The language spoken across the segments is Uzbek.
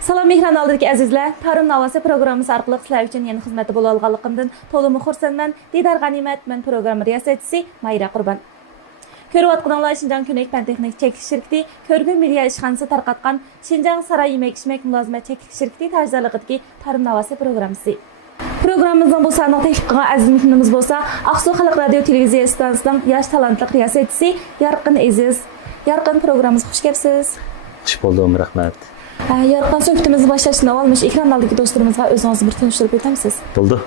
Salam mehran aldiki azizlar. Tarım Navası programımız arqılıq sizlar üçün yeni xizmətdə bola alğanlığımdan tolumu xursandman. Didar Ganimet men proqram riyasətçisi Mayra Qurban. Көріп atqanlar Şinjan Könək Pən Texnik Çeklik Şirkəti, Körgün Milliya İşxanası tarqatqan Şinjan Saray Yemək İçmək Mülazimət Çeklik Şirkəti təcrübəliyindəki Tarım Navası proqramısı. Proqramımızın bu sanıq təşviqinə əziz mehmanımız bolsa, Aqsu Xalq Radio Televiziya stansiyasının yaş talantlıq riyasətçisi Yarqın Əziz. Yarqın proqramımıza xoş gəlibsiz. Xoş buldum, rahmat. Yarqın söhbətimizi başlaşdığında olmuş ekran aldakı dostlarımızga özünüzü bir tanıştırıb ötəmsiz. Buldu.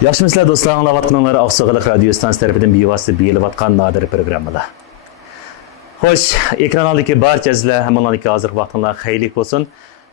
Yaxşımısınızlar dostlar, anlavatqanlar Aqsu Xalq Radio stansiyası tərəfindən bevasitə beyilatqan nadir proqramılar. Xoş, ekran aldakı barcha sizlar hamonlarga hozir vaqtinlar xeyirlik bo'lsin.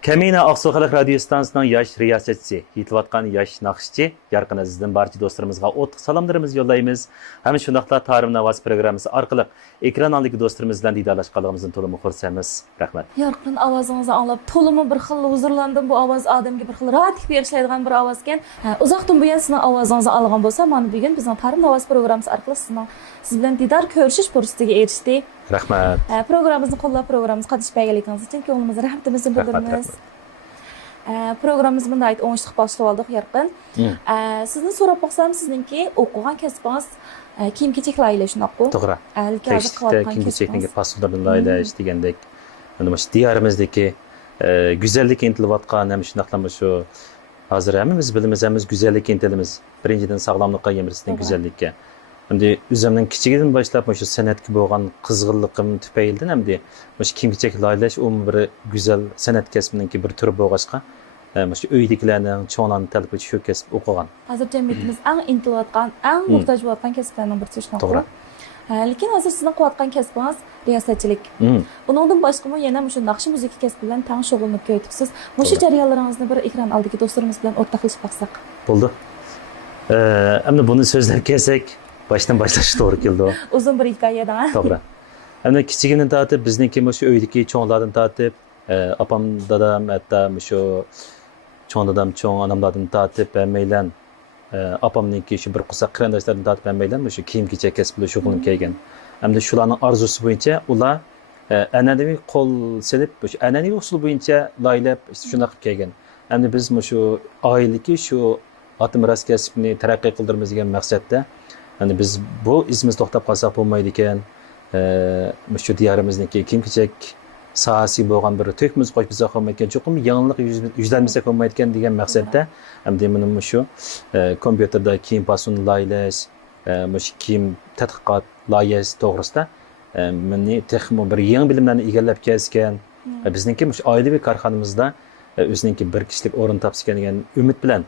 Kamina Aqsu Xalq Radio stansiyasining yosh riyosatchisi, yetilayotgan yosh naqshchi Yarqin Azizdan barcha do'stlarimizga o'tliq salomlarimizni yo'llaymiz. Ham shundaqla Tarım Navasi programmasi orqali ekran aldagi do'stlarimiz bilan diydorlashganligimizdan to'liq xursandmiz. Rahmat. Yarqin ovozingizni anglab, to'liq bir xil huzurlandim. Bu ovoz odamga bir xil rohatlik berishlaydigan bir ovoz ekan. Uzoqdan buyon sizning ovozingizni olgan bo'lsa, mana bugun bizning Tarım Navasi programmasi orqali siz bilan diydor ko'rishish fursatiga erishdik. Rahmat. Programmamizni qo'llab programmamizni qatnashib berganligingiz uchun ko'nglimizga rahmatimizni bildiramiz. Programmamiz bunday o'ngishliq boshlab oldik Yarqin. Sizni so'rab boqsam, sizningki o'qigan kasbingiz kiyim-kechak laylash shunaqmi? To'g'ri. Kiyim-kechakning pasullardan laylash degandek, mana shu diyorimizdagi go'zallikka intilayotgan ham shunaqlama shu hozir hammamiz bilamiz, go'zallikka intilamiz. Birinchidan sog'lomlikqa, yemrisdan go'zallikka. Hamda o'zimning kichigidan boshlab shu san'atga bo'lgan qizg'inligim tufaylidan hamda shu kiyim-kechak laylash u bir go'zal san'at kasbininki bir turi bo'lg'achqa shu uydagilarning cho'nglarni talab etish shu kasb o'qigan. Hozir jamiyatimiz eng intilayotgan, eng muhtoj bo'lgan kasblarning birisi shunaqa. To'g'ri. Lekin hozir sizning qilayotgan kasbingiz riyosatchilik. Bundan boshqa yana shu naqshi musiqa kasbi bilan tang shug'ullanib ketibsiz. Shu jarayonlaringizni bir ekran oldidagi do'stlarimiz bilan o'rtoqlashib qolsak. Bo'ldi. Endi buni so'zlab kelsak, baştan başlash to'g'ri keldi. Uzun bir hikoyadan. To'g'ri. Endi kichigini tortib, bizniki shu uydagi cho'nglardan tortib, opam, dadam, hatto shu cho'ng dadam, cho'ng onamlardan tortib, hammaylar opamniki shu bir qusa qarindoshlardan tortib hammaylar shu kiyim-kechak kasb bilan shug'ullanib kelgan. Hamda shularning orzusi bo'yicha ular an'anaviy qo'l silib, shu an'anaviy usul bo'yicha laylab shunday qilib kelgan. Endi biz shu oilaki shu ot miros kasbini taraqqiy qildiramiz degan maqsadda hani biz bu izimiz to'xtab qolsak bo'lmaydi ekan. Shu diyorimizniki kiyim-kechak sohasi bo'lgan bir to'kmiz qo'yib bizga qolmayotgan cho'qim yangilik yuzlanmasa bo'lmaydi ekan degan maqsadda hamda men shu kompyuterda kiyim pasun laylash, shu kiyim tadqiqot loyihasi to'g'risida meni texmo bir yangi bilimlarni egallab kelgan. Bizningki shu oilaviy korxonamizda o'ziningki bir kishilik o'rin topsa degan umid bilan,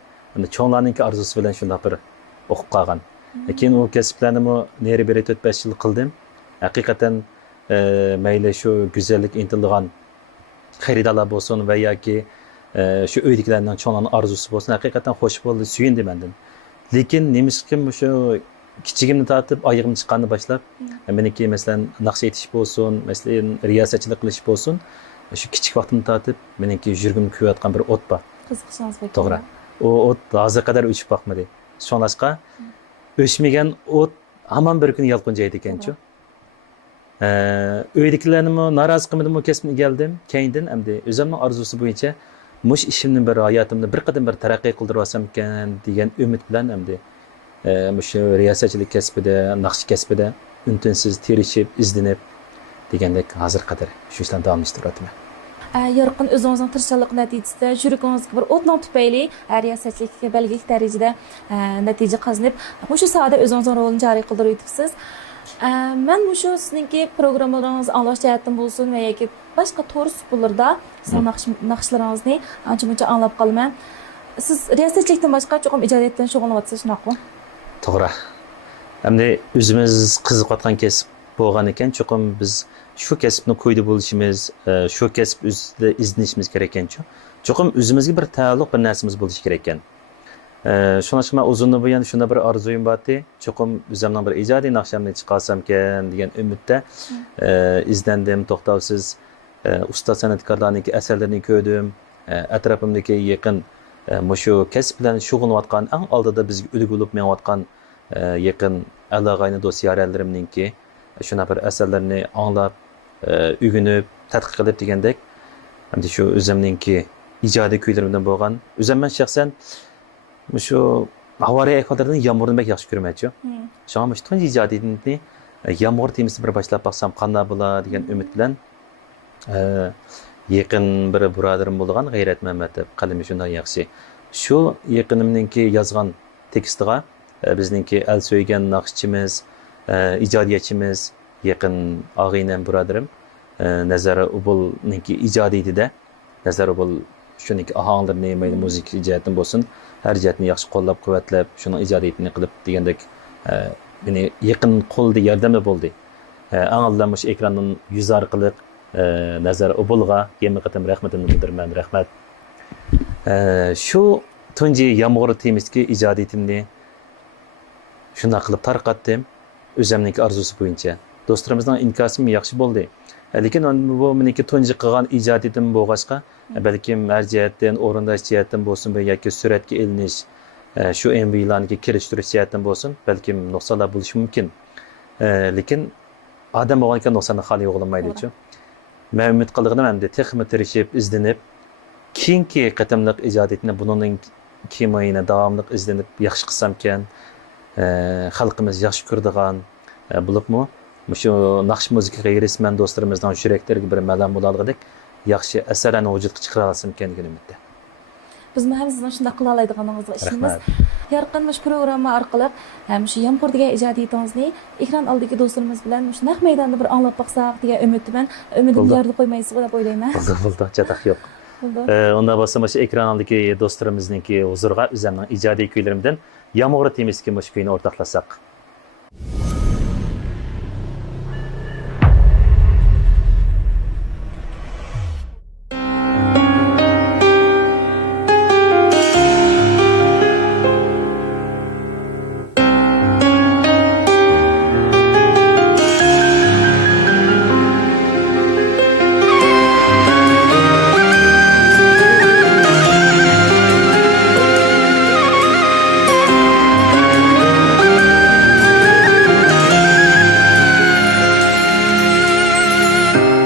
cho'nglarningki orzusi bilan shunday bir o'qib qolgan. Keyin u kasblarni neri beri 4-5 yil qildim. Haqiqatan mayli shu go'zallik intilgan xaridorlar bo'lsin va yoki shu uydagilarning cho'nglarning orzusi bo'lsin, haqiqatan xush bo'ldi, suyundim mendan. Lekin nemishkim shu kichigimni tortib, oyog'im chiqqanni boshlab, meniki masalan naqsh etish bo'lsin, masalan riyosatchilik qilish bo'lsin, shu kichik vaqtimni tortib, meniki yurgim kuyayotgan bir o't bor. Qiziqishingiz bor. To'g'ri. U o't hozir qadar o'chib boqmadi. Shunlashqa o'chmagan o't hamon bir kun yolqinjaydi ekan-ku. Uydagilarni norozi qilmadim, kasbni egaldim. Keyindan endi o'zimning orzusi bo'yicha mush ishimni bir hayotimda bir qadam bir taraqqiy qildirib olsam ekan degan umid bilan endi shu riyosatchilik kasbida, naqsh kasbida untinsiz tirishib, izlanib degandek hozir qadar shu ishlarni davom ettiryapman. Yarqin o'zingizning tirishchilik natijasida yuragingizga bir o'tning tufayli riyosatchilikka belgilik darajada natija qozonib, shu sohada o'zingizning rolni joriy qildirib o'tibsiz. Men shu sizningki programmalaringizni anglash jihatdan bo'lsin va yoki boshqa to'g'ri usullarda naqshlaringizni ancha-muncha anglab qolaman. Siz riyosatchilikdan boshqa cho'qim ijodiyatdan shug'ullanyapsiz, shunaqmi? To'g'ri. Endi o'zimiz qiziqayotgan kasb bo'lgan ekan, cho'qim biz shu kasbni qo'ydi bo'lishimiz, shu kasb ustida izlanishimiz kerak ekan-ku. Cho'qim o'zimizga bir taalluq bir narsamiz bo'lishi kerak ekan. Shuningcha men uzundan buyon shunda bir orzuyim bordi. Cho'qim o'zimning bir ijodiy naqshamni chiqarsam ekan degan umidda izlandim, to'xtovsiz ustoz san'atkorlarning asarlarini ko'rdim. Atrofimdagi yaqin shu kasb bilan shug'ullanayotgan, eng oldida bizga ulgu bo'lib menayotgan yaqin aloqaini do'st yaronlarimningki shuna bir asarlarni anglab, o'rganib, tadqiq qilib degandek, hamda shu o'zimningki ijodiy kuylarimdan bo'lgan. O'zim men shaxsan shu havariya ekvatordan yomg'irni bek yaxshi ko'rmaychi. Shunga shu tunji ijodiyatni yomg'ir temasi bir boshlab baqsam qanday bo'ladi degan umid bilan yaqin bir birodarim bo'lgan G'ayrat Mamat deb qalami shunday yaxshi. Shu yaqinimninki yozgan tekstiga bizningki el so'ygan naqshchimiz, ijodiyatchimiz yaqin og'aynam birodarim Nazar Ubulninki ijodiyatida Nazar Ubul shuniki ahanglarni mayli muzik jihatdan bo'lsin, har jihatni yaxshi qo'llab quvvatlab, shuni ijodiyatini qilib degandek meni yaqin qo'lda yordami bo'ldi. Ang'aldan shu ekrandan yuz orqali Nazar Ubulga yana qatam rahmatimni bildiraman. Rahmat. Shu tunji yomg'ir temiski ijodiyatimni shunday qilib tarqatdim. O'zimning orzusi bo'yicha. Do'stlarimizning inkosim yaxshi bo'ldi. Lekin bu meniki tunji qilgan ijodiyatim bo'lg'achqa, balkim har jihatdan o'rindash jihatdan bo'lsin yoki suratga ilinish, shu MV'larga kirishtirish jihatdan bo'lsin, balkim nuqsonlar bo'lishi mumkin. Lekin odam bo'lganka nuqsonni xali yo'g'lamaydi-ku. Men umid qilganim endi texnik tirishib, izlanib, keyingi qatamliq ijodiyatni buning kiyimini davomli izlanib yaxshi qilsam-kan, xalqimiz yaxshi ko'radigan bo'libmi? Shu naqsh muzikaga resmen do'stlarimizdan yuraklarga bir malam bo'ladigan yaxshi asarlarni vujudga chiqara olsam-kan degan umidda. Biz ham sizning shunday qila oladiganingizga ishonamiz. Yarqin bu programma orqali ham shu yomg'ir degan ijodiyatingizni ekran oldidagi do'stlarimiz bilan shu naq maydonda bir anglab baqsaq degan umidman. Umidimni yerda qo'ymaysiz deb o'ylayman. Bo'ldi, chatoq yo'q. Unda bo'lsa shu ekran oldidagi do'stlarimizningki huzuriga o'zimning ijodiy kuylarimdan yomg'ir temiski mush kuyni o'rtoqlasak.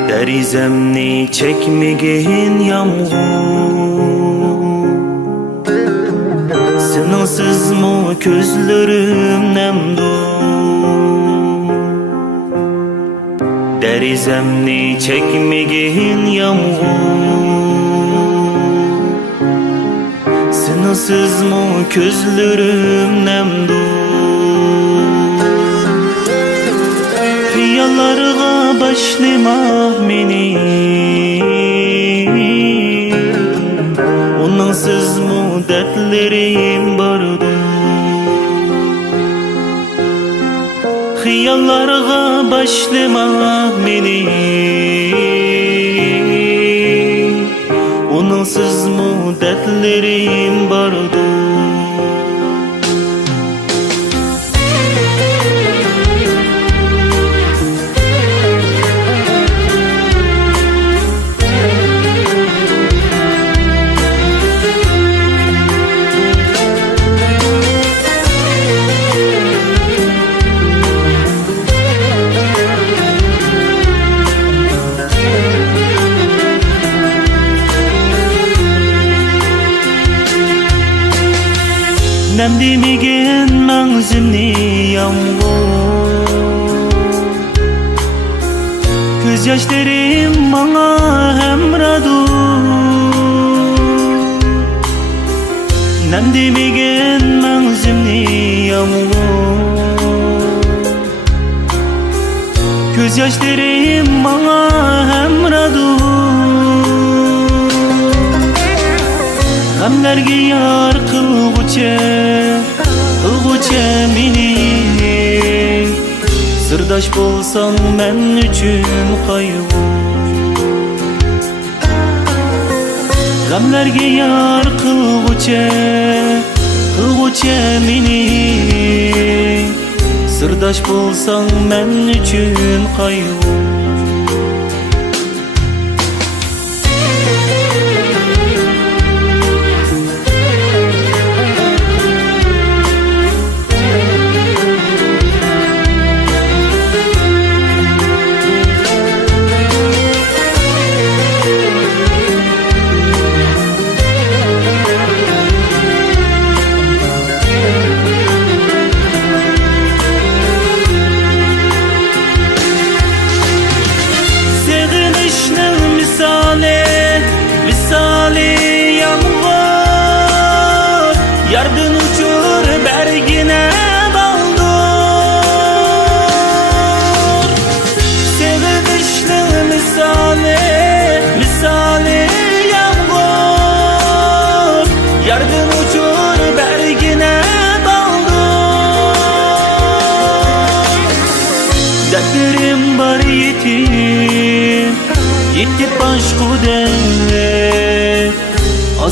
Derizemni çekmegin yağmur, sınırsız mı gözlerim nemdu. Derizemni çekmegin yağmur, sınırsız mı gözlerim nemdu. Yallarga başlama meni, onansız müddetlerim bardı. Hiyallarga başlama meni, onansız müddetlerim bardı. Nemdimigen mangzimni yağmur, göz yaşlarım bana hemradur. Nemdimigen mangzimni yağmur, göz yaşlarım bana hemradur. Gamlarga yar qilgucha meni, sirdosh bo'lsang men uchun qayg'u. Gamlarga yar qilgucha meni, sirdosh bo'lsang men uchun qayg'u.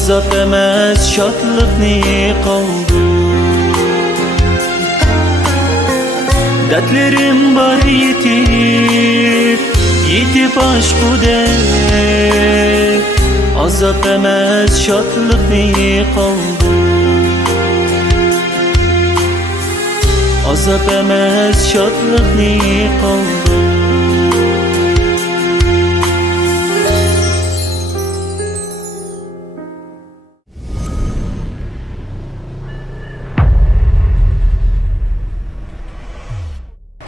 Azap emas şadlıqni qoldu. Dertlerim var yetip aşkudek. Azap emas şadlıqni qoldu. Azap emas şadlıqni qoldu.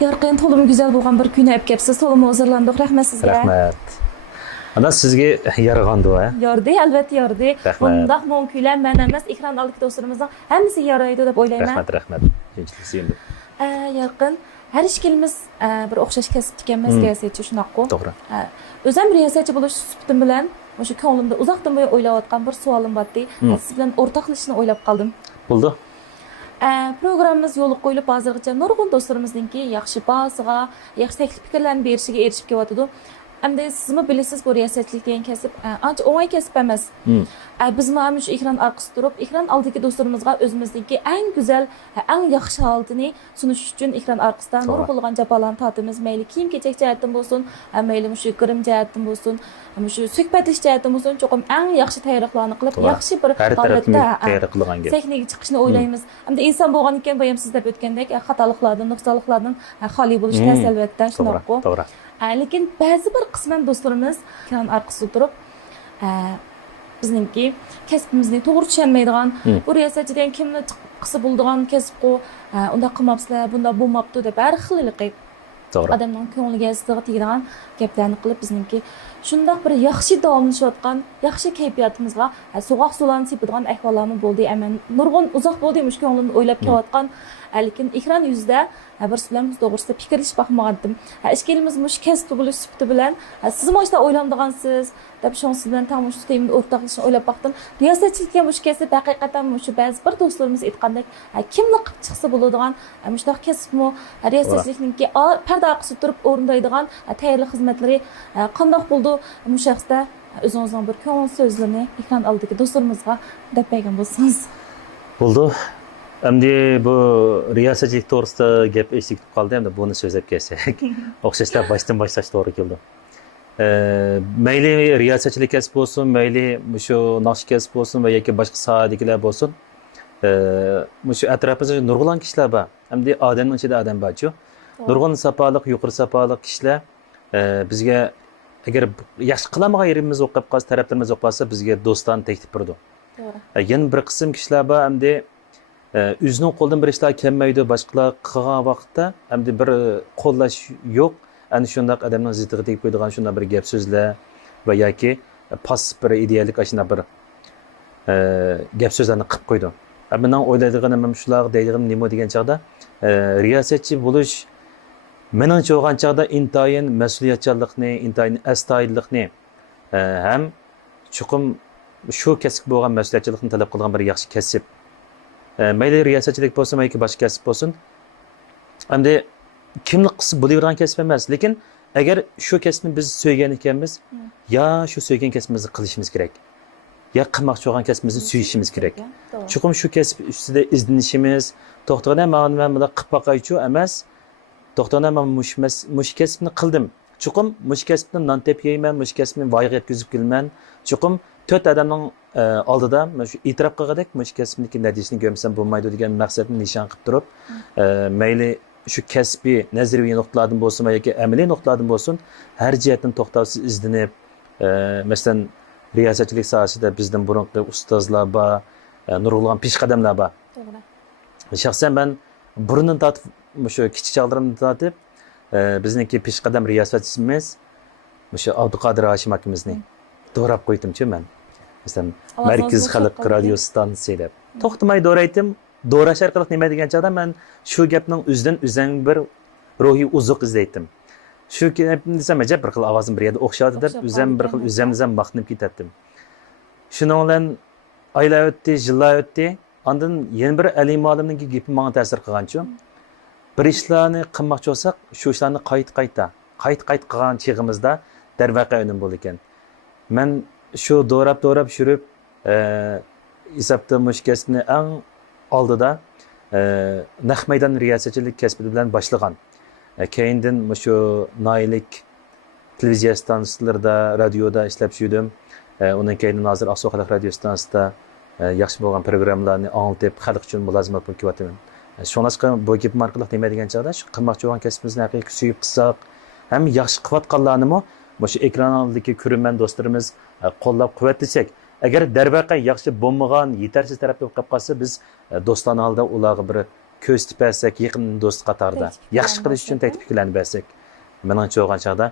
Yarqin to'lim güzel bo'lgan bir kuni olib kelibsiz. To'lim hozirlandik. Rahmat sizga. Rahmat. Ana sizga yarag'andi va? Yordi, albatta yordi. Rahmat. Bundaq mo'ng kuylar men emas, ekran oldidagi do'stlarimizning hammasi yaraydi deb o'ylayman. Rahmat. Tinchlik suyundim. Yarqin, har ikkimiz bir o'xshash kasb ekanmiz, riyosetchi shunaqku. To'g'ri. O'zim riyosetchi bo'lish suhbatim bilan o'sha ko'nglimda uzoqdan bo'yi o'ylayotgan bir savolim bor-di. Siz bilan o'rtoqlashishni o'ylab qoldim. Bo'ldi. Programmamiz yo'lga qo'yilib, hozirgacha nurg'un do'stlarimizninki yaxshi bahsiga, yaxshi taklif fikrlarni berishiga erishib kelyotdi. Endi sizmi bilasiz, bu riyosetchilik degan kasb ancha o'ng'ay kasb emas. Biz ham shu ekran orqasida turib, ekran oldidagi do'stlarimizga o'zimizniki eng go'zal, eng yaxshi holatini sunish uchun ekran orqasidan nurg'ulg'an jafolarni tortamiz. Mayli kiyim-kechak jihatdan bo'lsin, mayli shu g'irim jihatdan bo'lsin, shu suhbatlash jihatdan bo'lsin, cho'qim eng yaxshi tayyorliklarni qilib, yaxshi bir holatda tayyor qilgan gap. sahnaga chiqishni o'ylaymiz. Endi inson bo'lgan ekan, bu ham siz deb o'tgandek, xatoliklardan, nuqsonliklardan xoli bo'lish tez albatta, shunaqku. To'g'ri. Lekin ba'zi bir qisman do'stlarimiz ekran orqasida turib, bizningki kasbimizni to'g'ri tushunmaydigan, bu riyosetchidan kimni qilsa bo'ladigan kasb-ku, unda qilmabsizlar, bunda bo'lmabdi deb har xillik To'g'ri. odamning ko'ngliga sig'ib tegadigan gaplarni qilib, bizningki shundoq bir yaxshi davomlashayotgan, yaxshi kayfiyatimizga so'g'oq sularni sepadigan ahvollarmi bo'ldi. Aman nurg'un uzoq bo'ldi, mush ko'nglimni o'ylab kelayotgan. Lekin ekran yuzida bir bilan to'g'risida fikrlashib baxmagandim. Ishkilimiz mush kasb bo'lish sifati bilan siz moshda o'ylamdigansiz deb shonsiz bilan tamosh temini o'rtoqlashni o'ylab baxdim. Riyosetchilikka mush kasb haqiqatan mush ba'zi bir do'stlarimiz aytgandek kimni qilib chiqsa bo'ladigan mushtaq kasbmi riyosetchilikningki parda orqasida turib o'rindaydigan tayyorlik xizmatlari qandoq bo'ldi mush shaxsda o'zingizning bir ko'ngil so'zlarini ekran oldidagi do'stlarimizga deb bergan bo'lsangiz. Bo'ldi. Endi bu riyosetchilik to'g'risida gap eshitib qoldi, endi buni so'zlab kelsak, o'xshashlar boshdan boshlash to'g'ri keldi. Mayli riyosetchilik kasb bo'lsin, mayli shu naqsh kasb bo'lsin va yoki boshqa sohadagilar bo'lsin, shu atrofimizda nurg'ulon kishilar bor. Endi odamning ichida odam bor-ku. Nurg'un sapoliq, yuqori sapoliq kishilar bizga agar yaxshi qilamagan yerimiz o'qib qolsa, taraflarimiz o'qib qolsa, bizga do'stlarni taklif berdi. To'g'ri. Yana bir qism kishilar bor, endi o'zining qo'ldan bir ishlar kelmaydi, boshqalar qilgan vaqtda endi bir qo'llash yo'q. Ana shunday odamning ziddiga tegib qo'yadigan shunday bir gap so'zlar va yoki pas bir idealik ashuna bir gap so'zlarni qilib qo'ydi. Mendan o'ylaydiganim shular deydiganim nima degan chog'da riyosetchi bo'lish meningcha bo'lgan chog'da intayin mas'uliyatchanlikni, intayin astoydillikni ham chuqum shu kasb bo'lgan mas'uliyatchilikni talab qilgan bir yaxshi kasb. Mayli riyosetchilik bo'lsin yoki boshqa kasb bo'lsin. Endi kimlik qilsa bo'lavergan kasb emas, lekin agar shu kasbni biz so'ygan ekanmiz, ya shu so'ygan kasbimizni qilishimiz kerak. Ya qilmoqchi bo'lgan kasbimizni suyishimiz kerak. Chuqum shu kasb ustida izlanishimiz, to'xtaganda men buni qilib boqaychu emas, to'xtaganda men mush kasbni qildim. Chuqum mush kasbni non tep yeyman, mush kasbni voyaga yetkazib kelman. Chuqum 4 odamning oldida shu e'tirof qilgandek mush kasbniki natijasini ko'rsam bo'lmaydi degan maqsadni nishon qilib turib, mayli shu kasbiy nazariy nuqtalardan bo'lsin yoki amaliy nuqtalardan bo'lsin, har jihatdan to'xtovsiz izlanib, masalan, riyosetchilik sohasida bizdan burungi ustozlar bor, nurg'ulg'an peshqadamlar bor. To'g'ri. Shaxsan men burundan tortib, shu kichik chog'larimdan tortib, bizniki peshqadam riyosetchimiz shu Abduqodir Hashim akamizni do'rab qo'ydimchi men. Masalan, Markaz xalq radio stansiyada to'xtamay do'raydim. Do'rash orqali nima degan chog'da men shu gapning o'zing bir ruhiy uzuq izlaydim. Shu gapni desam, ajab bir xil ovozim bir yerda o'xshadi deb, o'zim bir xil o'zimizdan maqtanib ketdim. Shuning bilan oylar o'tdi, yillar o'tdi. Ondan yana bir alim olimning gapi menga ta'sir qilganchu. Bir ishlarni qilmoqchi bo'lsak, shu ishlarni qayta qilgan chig'imizda darvaqa unum bo'lar ekan. Men shu do'rab yurib, hisobda mush kasbni eng oldida naq maydon riyosatchilik kasbi bilan boshlagan. Keyindan shu noilik televiziya stansiyalarida, radioda ishlab yurdim. Undan keyin hozir Aqsuv xalq radio stansiyasida yaxshi bo'lgan programmalarni anglitib, xalq uchun mulozimat bo'lib kelyapman. Shunaqqa bu gap orqali nima degan chog'da shu qilmoqchi bo'lgan kasbimizni haqiqiy suyib qilsak, ham yaxshi qilayotganlarni shu ekran oldidagi ko'rman do'stlarimiz qo'llab quvvatlasak, agar darvaqa yaxshi bo'lmagan, yetarsiz tarafga bo'lib qolsa, biz do'stona holda ularga bir ko'z tipasak, yaqin do'st qatorida yaxshi qilish uchun taklif fikrlanib bersak, menimcha bo'lgan chog'da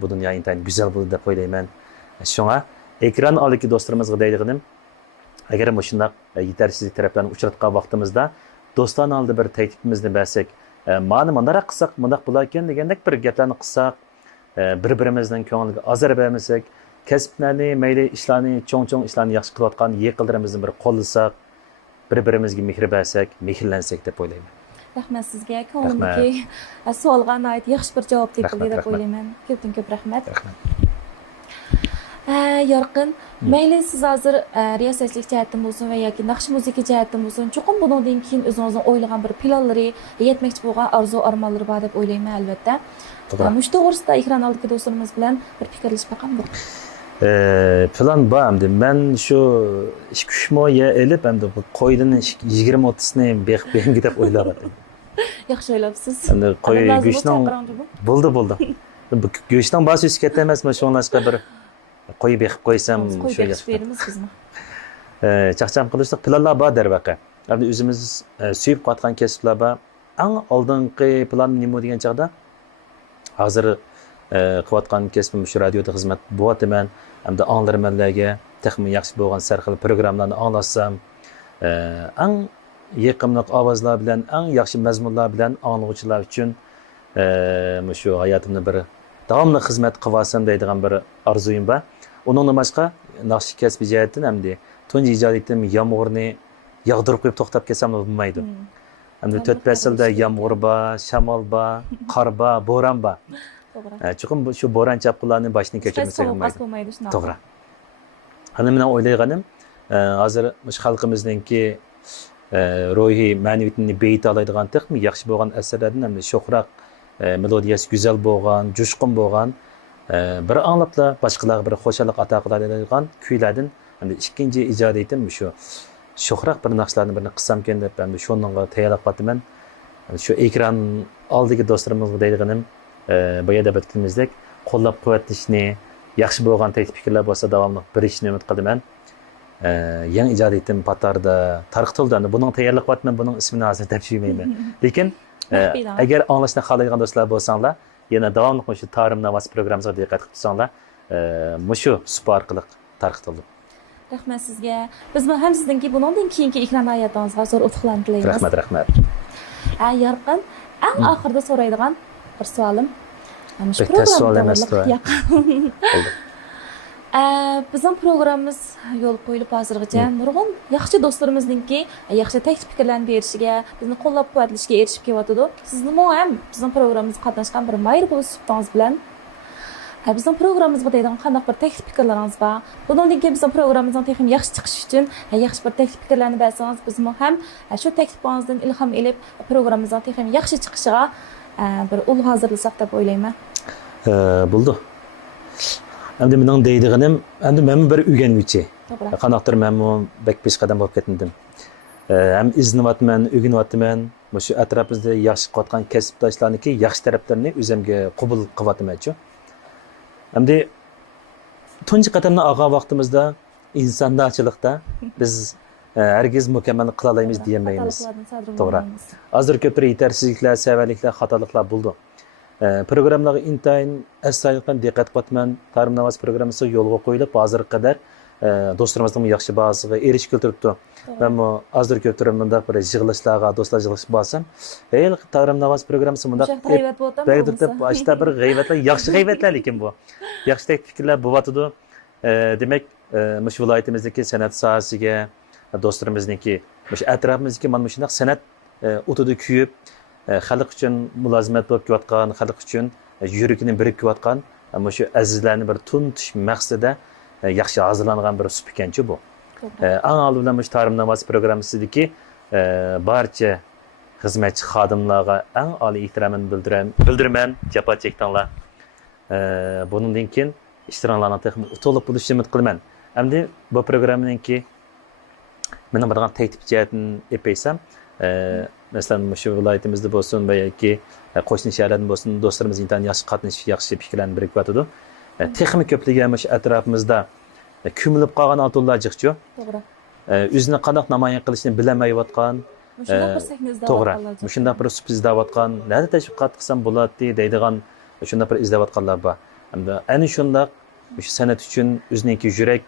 bu dunyo intayin go'zal bo'ladi deb o'ylayman. Shunga ekran oldidagi do'stlarimizga deydiganim, agar shunday yetarsiz taraflarni uchratgan vaqtimizda do'stona holda bir taklifimizni bersak, mana bunday qilsak, bunday bo'lar ekan degandek bir gaplarni qilsak, bir-birimizning ko'ngliga azor bermasak, kasblarni, mayli ishlarni, cho'ng-cho'ng ishlarni yaxshi qilayotgan yaqinlarimizni bir qo'llasak, bir-birimizga mehr bersak, mehrlansak deb o'ylayman. Rahmat sizga. Ko'nglimdagi savolga oid yaxshi bir javob topildi deb o'ylayman. Ko'pdan-ko'p rahmat. Yorqin, mayli siz hozir riyosatchilik jihatdan bo'lsin va yoki naqsh musiqa jihatdan bo'lsin, cho'qim bundan keyin o'zingizning o'ylagan bir planlari, yetmoqchi bo'lgan orzu-armonlari bor deb o'ylayman albatta. Mush to'g'risida ekran oldidagi do'stlarimiz bilan bir fikrlashib boqamiz. Plan bor endi. Men shu 2-3 moya elib endi bu qo'ydan 20-30 ni beqbeng deb o'ylayapman. Yaxshi o'ylabsiz. Endi qo'y go'shtning bo'ldi. Bu go'shtning boshisi katta emasmi, shunlashqa bir qo'y beqib qo'ysam shu yaxshi. Beramiz bizmi? Chaqcham qilishda planlar bor darvaqa. Endi o'zimiz suyib qotgan kasblar bor. Eng oldingi plan nima degan chaqda hozir qilayotgan kasbim shu radioda xizmat bo'lyapman. Hamda anglarmanlarga texmi yaxshi bo'lgan sarxil programmalarni anglatsam, eng yaqinliq ovozlar bilan, eng yaxshi mazmunlar bilan anglag'uvchilar uchun shu hayotimni bir davomli xizmat qilasam deydigan bir orzuyim bor. Undan boshqa naqsh kasbi jihatdan hamda tunji ijodiyatim yomg'irni yog'dirib qo'yib to'xtab kelsam bo'lmaydi. Hamda 4 faslda yomg'ir bor, shamol bor, qor bor, bo'ron bor. Chuqur shu bo'ron chaqqularni boshini kechirmasak bo'lmaydi. To'g'ri. Ana men o'ylayganim, hozir mush xalqimizningki ruhiy ma'naviyatini beyita oladigan texmi yaxshi bo'lgan asarlardan ham sho'xroq melodiyasi go'zal bo'lgan, jo'shqin bo'lgan, bir anglabla boshqalarga bir xo'shalik ato qiladigan kuylardan hamda ikkinchi ijodiyatim shu sho'xroq bir naqshlarni birini qilsamkan deb ham shunga tayyorlab qo'yapman. Shu ekran oldidagi do'stlarimizga deydiganim, boya deb aytganimizdek, qo'llab quvvatlashni, yaxshi bo'lgan taklif fikrlar bo'lsa davomli berishni umid qilaman. Yangi ijodiyatim patarda tarqatildi. Buning tayyorlab qo'yapman, buning ismini hozir deb bilmayman. Lekin agar anglashni xohlaydigan do'stlar bo'lsanglar, yana davomli shu Tarim Navas programmasiga diqqat qilsanglar, mushu supa orqali tarqatildi. Rahmat sizga. Biz ham sizdanki bundan keyingi ekran hayotingizga zo'r utuqlarni tilaymiz. Rahmat. Yorqin, eng oxirida so'raydigan bir savolim. Shu programma Bizning programmamiz yo'l qo'yilib hozirgacha nurg'un yaxshi do'stlarimizningki yaxshi taklif fikrlarni berishiga, bizni qo'llab-quvvatlashga erishib kelyotdi. Sizni ham bizning programmamizga qatnashgan bir mayr bo'lish suhbatingiz bilan bizning programmamizga deydigan qanday bir taklif fikrlaringiz bor. Bundan keyin bizning programmamizning texnik yaxshi chiqishi uchun yaxshi bir taklif fikrlarni bersangiz, biz ham shu taklifingizdan ilhom olib programmamizning texnik yaxshi chiqishiga bir ul hozirlasak deb o'ylayman. Bo'ldi. Endi mening deydiganim, endi men bir o'rganuvchi. Qanaqdir men bek pesh qadam bo'lib ketdim. Ham izlayapman, o'rganyapman. Shu atrofimizda yaxshi qotgan kasbdoshlarniki yaxshi taraflarini o'zimga qabul qilyapman-chu. Endi tunji qadamni olgan vaqtimizda insonlarchilikda biz hargiz mukammal qila olmaymiz demaymiz. To'g'ri. Hozir ko'plar yetarsizliklar, savalliklar, xatoliklar bo'ldi. Programmalarga intayin astoydil diqqat qilibman. Tarim Navas programmasi yo'lga qo'yilib, hozirga qadar do'stlarimizning yaxshi bazasiga erishib keltiribdi. Men hozir ko'ptirib bunda bir yig'ilishlarga, do'stlar yig'ilishi bo'lsam, Tarim Navas programmasi bunda boshda bir g'aybatlar, yaxshi g'aybatlar lekin bu. Yaxshi fikrlar bo'lyapti. Demak, mush viloyatimizdagi san'at sohasiga do'stlarimizniki, mush atrofimizdagi mana shunday san'at o'tida kuyib xalq uchun mulozimat bo'lib kelayotgan, xalq uchun yuragini birib kelayotgan, shu azizlarni bir tuntish maqsadida yaxshi hozirlangan bir sup ekanchi bu. Eng avvalo bu Tarım Navası programmasidagi barcha xizmatchi xodimlarga eng oliy ehtiromimni bildiraman. Jafo chekdinglar. Bundan keyin ishtiroklarning texnik to'liq bo'lishini umid qilaman. Endi bu programmaningki mening bir teklif jihatini epaysam, masalan, shu viloyatimizda bo'lsin va yoki qo'shni shaharlarda bo'lsin, do'stlarimiz intan yaxshi qatnashib, yaxshi fikrlarni birikyotidi. Texnik ko'pligi ham shu atrofimizda ko'milib qolgan oltinlar jiqchu. To'g'ri. O'zini qanday namoyon qilishni bilmayotgan, to'g'ri. Shunday bir sup izlayotgan, nada tashviqot qilsam bo'ladi deydigan shunday bir izlayotganlar bor. Hamda ana shunday shu san'at uchun o'ziniki yurak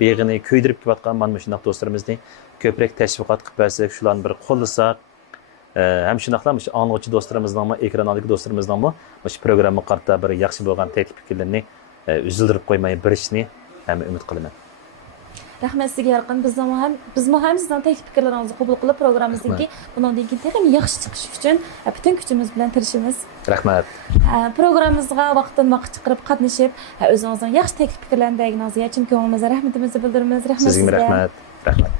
beg'ini ko'ydirib kelayotgan mana shunday do'stlarimizni ko'proq tashviqot qilib bersak, shularni bir qo'llasak, ham shundaqlar shu anglag'uchi do'stlarimizning ham, ekran oldidagi do'stlarimizning ham shu programma qarta bir yaxshi bo'lgan taklif fikrlarni uzildirib qo'ymay berishni ham umid qilaman. Rahmat sizga Yarqin. Bizmi ham sizning taklif fikrlaringizni qabul qilib programmamizdagi bundan keyin texnik yaxshi chiqish uchun butun kuchimiz bilan tirishamiz. Rahmat. Programmamizga vaqtdan-vaqt chiqarib qatnashib, o'zingizning yaxshi taklif fikrlarni berganinizga chin ko'nglimizdan rahmatimizni bildiramiz. Rahmat sizga. Sizga rahmat. Rahmat.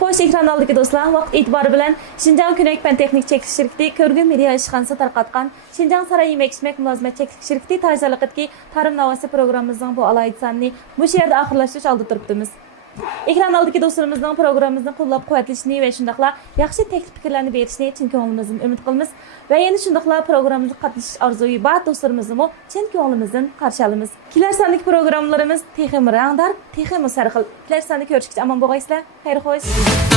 Xo'sh, ekran oldidagi do'stlar, vaqt e'tibori bilan Xinjiang Ko'nak fan texnik chekish shirkati Ko'rgin media ishxonasi tarqatgan Xinjiang Saray yemak-ichmak mulozimat chekish shirkati tajribalikdagi Tarım Navasi programmamizning bu alohida sonini bu yerda oxirlashtirish oldi turibdimiz. Ekran oldidagi do'stlarimizning programmamizni qo'llab-quvvatlashni va shundaqla yaxshi taklif fikrlarni berishni chin ko'nglimizdan umid qilamiz va yana shundaqla programmamizga qatnashish orzuyi bor do'stlarimizni chin ko'nglimizdan qarshi olamiz. Kelar sonlik programmalarimiz texim rangdor, texim sarxil. Kelar sonda ko'rishguncha omon bo'lgaysizlar. Xayr xo'sh.